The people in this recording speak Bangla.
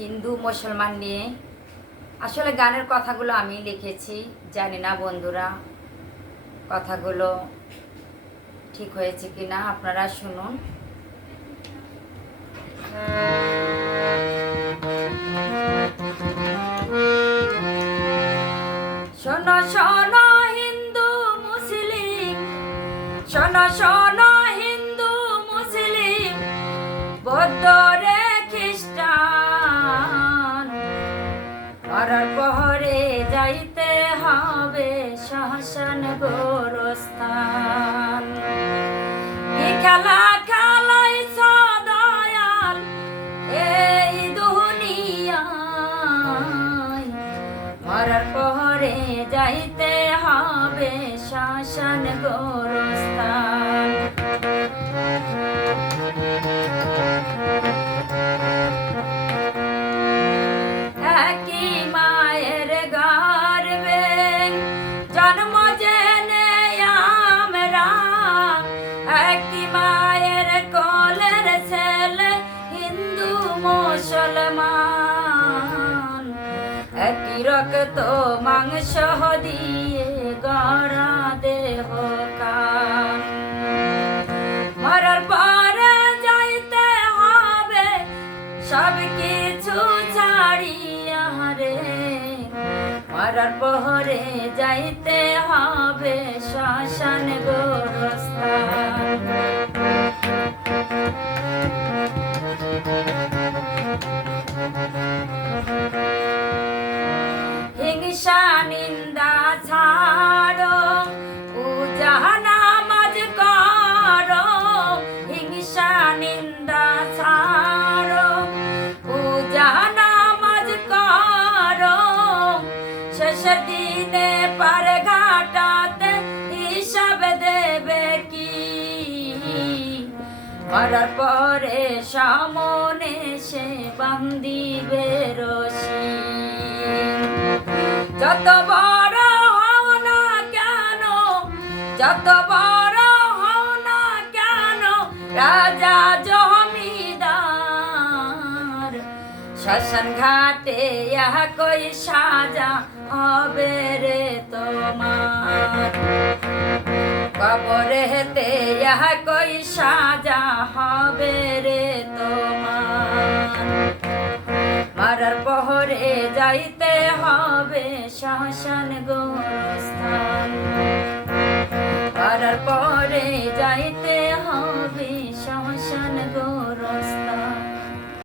হিন্দু মুসলমান নিয়ে আসলে গানের কথাগুলো আমি লিখেছি, জানি না বন্ধুরা কথাগুলো ঠিক হয়েছে কিনা, আপনারা শুনুন। শোনো শোনো হিন্দু মুসলিম, শোনো শোনো হিন্দু মুসলিম, বৌদ্ধ রে খ্রিস্টান, মরার পরে যাইতে হবে শ্মশান গোরস্থান। কি খেলা খেলাইছ দয়াল এই দুনিয়ায়, মরার পরে যাইতে হবে শ্মশান গোরস্থান। একই মায়ের গর্ভে জন্ম জেনে আমরা, একই মায়ের কোলের ছেলে হিন্দু মুসলমান, একই রক্ত মাংস দিয়ে গড়া দেহ কান। মরার পরে যাইতে হবে সব কিছু ছাড়িয়া রে, মরার পরে যাইতে হবে শ্মশান গোরস্থান। হিংসা নিন্দা ছাড়ো, পূজা নামাজ করো, হিংসা নিন্দা ছাড়ো, পূজা নামাজ করো, শেষের দিনে পার ঘাটাতে হিসাব দেবে কি, মরার পরে সামনে সে বান্দিবে রশি। যত বড় হও না কেন, যত বড় হও না কেন রাজা জমিদার, শ্মশান ঘাটে কই সাজা হবে রে তোমার, কবরেতে কই সাজা হবে রে তোমার। মরার পরে যাইতে হবে শ্মশান গোরস্থান।